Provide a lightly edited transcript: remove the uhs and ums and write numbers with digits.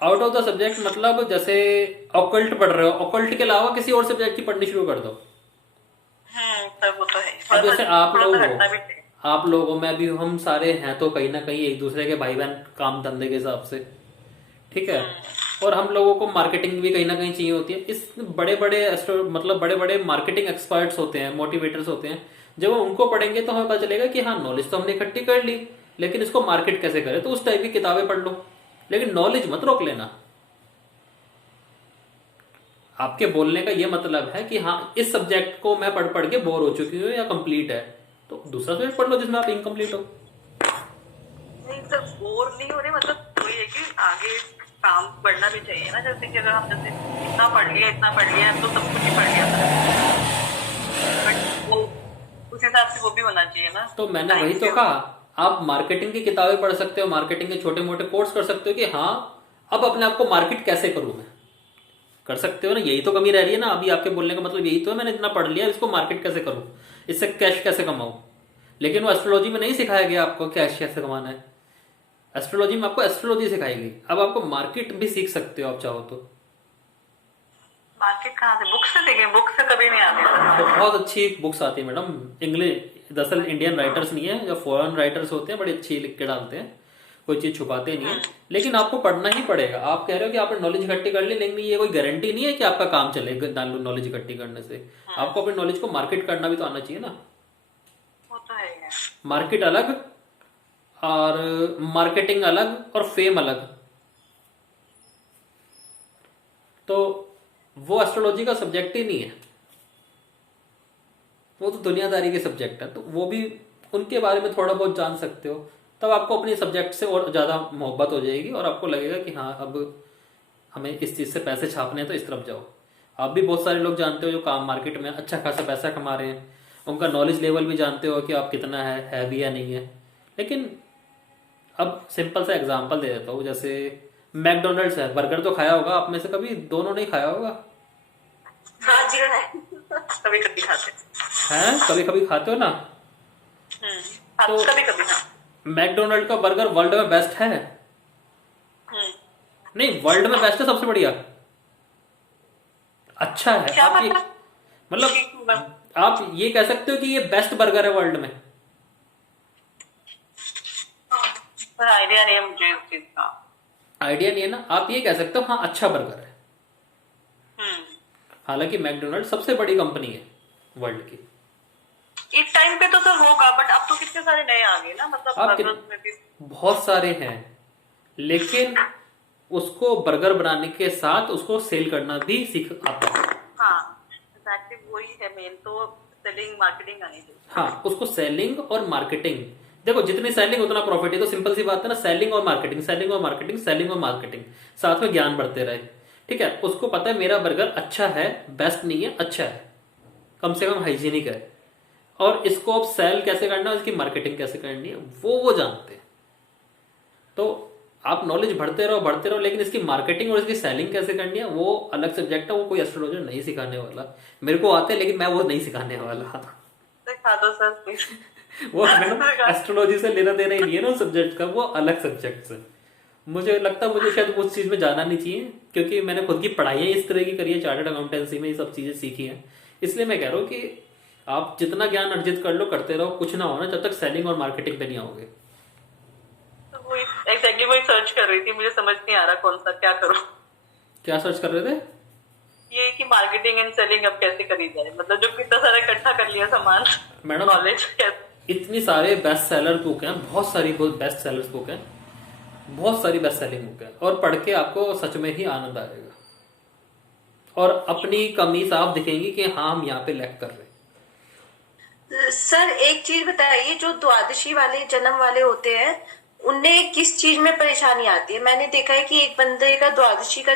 Out of the subject मतलब जैसे occult पढ़ रहे हो, ऑकल्ट के अलावा किसी और सब्जेक्ट की पढ़नी शुरू कर दो। तब वो तो है, अब थोड़ा सा जैसे आप थोड़ा लोग सा हो, हटना भी चाहिए। आप लोग हो, मैं भी हूं, हम सारे हैं तो कहीं ना कहीं एक दूसरे के भाई बहन काम धंधे के हिसाब से, ठीक है। हम्म। और हम लोगों को मार्केटिंग भी कहीं ना कहीं चाहिए होती है। इस बड़े बड़े मतलब बड़े बड़े मार्केटिंग एक्सपर्ट्स होते हैं, मोटिवेटर्स होते हैं, जब हम उनको पढ़ेंगे तो हमें पता चलेगा कि हाँ नॉलेज तो हमने इकट्ठी कर ली, लेकिन इसको मार्केट कैसे करें, तो उस टाइप की किताबें पढ़ लो, लेकिन नॉलेज मत रोक लेना। आपके बोलने का ये मतलब है कि हाँ इस सब्जेक्ट को मैं पढ़ पढ़ के बोर हो चुकी हूँ या कंप्लीट है, तो दूसरा सब्जेक्ट पढ़ लो जिसमें आप इनकम्प्लीट हो। नहीं सर, बोर नहीं हो रहे, मतलब वही है कि आगे काम बढ़ना भी चाहिए ना। जैसे कि अगर हम जैसे इतना पढ़ लिया तो सब कुछ ही पढ़ लिया था, बट वो उस हिसाब से वो भी होना चाहिए ना, तो मैंने टाइम वही तो से। कहा, आप मार्केटिंग की किताबें पढ़ सकते हो, मार्केटिंग के छोटे मोटे कोर्स कर सकते हो कि हाँ अब अपने आप को मार्केट कैसे करूं मैं, कर सकते हो ना। यही तो कमी रह रही है ना अभी, आपके बोलने का मतलब यही तो है, मैंने इतना पढ़ लिया इसको मार्केट कैसे करूं, इससे कैश कैसे कमाऊं। लेकिन वो एस्ट्रोलॉजी में नहीं सिखाया गया आपको कैश कैसे कमाना है। एस्ट्रोलॉजी में आपको एस्ट्रोलॉजी सिखाएगी, अब आपको मार्केट भी सीख सकते हो आप चाहो तो। मार्केट कहाँ से, बुक से देखें? बुक से कभी नहीं आते सर। बहुत अच्छी बुक्स आती है मैडम, इंग्लिश, दरअसल इंडियन राइटर्स नहीं है, जो फॉरेन राइटर्स होते हैं बड़ी अच्छी लिख के डालते हैं, कोई चीज छुपाते नहीं है। लेकिन आपको पढ़ना ही पड़ेगा। आप कह रहे हो कि आपने नॉलेज इकट्ठी कर ली, लेकिन ये कोई गारंटी नहीं है कि आपका काम चलेगा नॉलेज इकट्ठी करने से। आपको अपनी नॉलेज को मार्केट करना भी तो आना चाहिए ना। वो तो है ही है। मार्केट अलग, और मार्केटिंग अलग, और फेम अलग। तो वो एस्ट्रोलॉजी का सब्जेक्ट ही नहीं है, वो तो दुनियादारी के सब्जेक्ट है, तो वो भी उनके बारे में थोड़ा बहुत जान सकते हो, तब आपको अपने सब्जेक्ट से और ज़्यादा मोहब्बत हो जाएगी, और आपको लगेगा कि हाँ अब हमें इस चीज़ से पैसे छापने हैं तो इस तरफ जाओ। आप भी बहुत सारे लोग जानते हो जो काम मार्केट में अच्छा खासा पैसा कमा रहे हैं, उनका नॉलेज लेवल भी जानते हो कि आप कितना है भी या नहीं है। लेकिन अब सिंपल सा एग्जांपल दे देता हूँ, जैसे मैकडोनल्ड्स है, बर्गर तो खाया होगा आप में से कभी, दोनों नहीं खाया होगा। हाँ जी है। कभी कभी खाते हैं कभी कभी खाते हो ना। हैं। तो हाँ, कभी कभी हाँ। मैकडोनल्ड का बर्गर वर्ल्ड में बेस्ट है? हम्म। नहीं, वर्ल्ड में बेस्ट है, सबसे बढ़िया, अच्छा है। क्या आप ये मतलब? ठीक, मतलब आप ये कह सकते हो कि ये बेस्ट बर्गर है वर्ल्ड में। पर आइडिया नहीं है मुझे उस चीज का। आइडिया नहीं है ना, आप ये कह सकते हो हाँ अच्छा बर्गर है। हम्म। हालांकि मैकडोनल्ड सबसे बड़ी कंपनी है वर्ल्ड की। एक टाइम पे तो सर होगा, बट अब तो कितने सारे नए आ गए ना, मतलब आप बर्गर में भी। बहुत सारे हैं, लेकिन उसको बर्गर बनाने के साथ उसको सेल करना भी सीख आता है। हाँ, एग्जैक्टली वही है मेन तो, सेलिंग मार्केटिंग आनी चाहिए। हाँ, उसको सेलिंग और मार्केटिंग, देखो जितनी सेलिंग उतना प्रॉफिट है, तो सिंपल सी बात है ना, सेलिंग और मार्केटिंग, सेलिंग और मार्केटिंग, सेलिंग और मार्केटिंग, साथ में ज्ञान बढ़ते रहे। ठीक है, उसको पता है मेरा बर्गर अच्छा है, बेस्ट नहीं है, अच्छा है, कम से कम हाइजीनिक है, और इसको अब सेल कैसे करना है, इसकी मार्केटिंग कैसे करनी है, वो जानते हैं। तो आप नॉलेज बढ़ते रहो, लेकिन इसकी मार्केटिंग और इसकी सेलिंग कैसे करनी है वो अलग सब्जेक्ट है, वो कोई एस्ट्रोलॉजर नहीं सिखाने वाला। मेरे को आते हैं, लेकिन मैं वो नहीं सिखाने वाला। दिखा दो सर प्लीज। वो मैडम एस्ट्रोलॉजी से लेना देना ही नहीं है ना सब्जेक्ट का, वो अलग सब्जेक्ट है। मुझे लगता है मुझे शायद उस चीज में जाना नहीं चाहिए, क्योंकि मैंने खुद की पढ़ाई इस तरह की करी है, चार्टर्ड अकाउंटेंसी में ये सब चीजें सीखी हैं। इसलिए मैं कह रहा हूँ कि आप जितना ज्ञान अर्जित कर लो, करते रहो, कुछ ना हो ना जब तक सेलिंग और मार्केटिंग पे नहीं आओगे। तो वही एग्जैक्टली वही सर्च कर रही थी, मुझे समझ नहीं आ रहा कौन सा क्या करूं। क्या सर्च कर रहे थे? ये कि मार्केटिंग एंड सेलिंग अब कैसे करी जाए, मतलब जो कितना सारा इकट्ठा कर लिया सामान, मैडम नॉलेज कैसे। इतनी सारे बेस्ट सेलर बुक हैं, बहुत सारी बेस्ट सेलर्स बुक हैं, बहुत सारी बेस्ट सेलिंग बुक है, और पढ़ के आपको सच में ही आनंद आएगा, और अपनी कमी साफ दिखेंगी कि हाँ हम यहाँ पे लैग कर रहे हैं। सर एक चीज बताइए, जो द्वादशी वाले जन्म वाले होते हैं उन्हें किस चीज में परेशानी आती है? मैंने देखा है कि एक बंदे का द्वादशी का